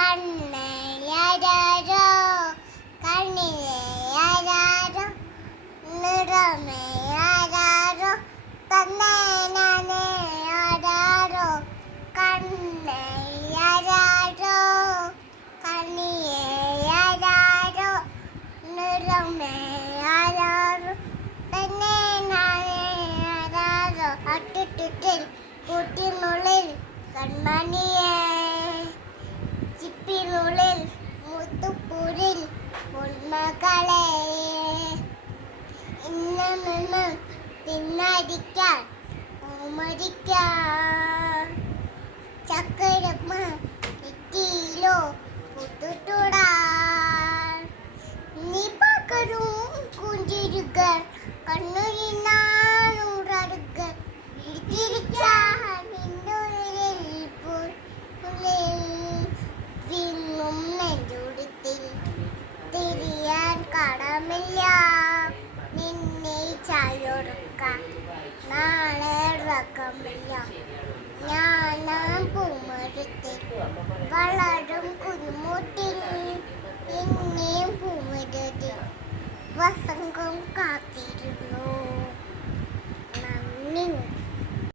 കണ്ണയാരോ കണ്ണിയാരോ നിറമയാരോ തന്നേനാരോ കണ്ണയാരോ കണ്ണിയാരോ നിറമയാരോ തന്നേനാരോ അട്ടിട്ടിട്ടിൽ കൂട്ടിനുള്ളിൽ കൺമണിയേ ചിപ്പിനുള്ളിൽ മുത്തുപ്പൂരിൽ പൊന്മകളെ ഇന്ന് തിന്നടിക്കാൻ ഓമരിക്കാൻ ചക്കരമ്മ നെറ്റിയിലോ പുത്തുട്ടുടാൻ നീ പകരും കുഞ്ചിരുക കണ്ണുരിനാണുറക തിരിച്ചാൻ നിന്നുള്ളിൽ വിങ്ങും നെഞ്ചുടുത്തിൽ തിരിയാൻ കടമില്ല നിന്നെ ചായൊടുക്കാൻ നാളെ ഇറക്കമില്ല ഞാനാം പൂമരത്തിൽ വളരും കുഞ്ഞുമുട്ടിൽ എന്നെയും പൂമരത്തിൽ വസന്ത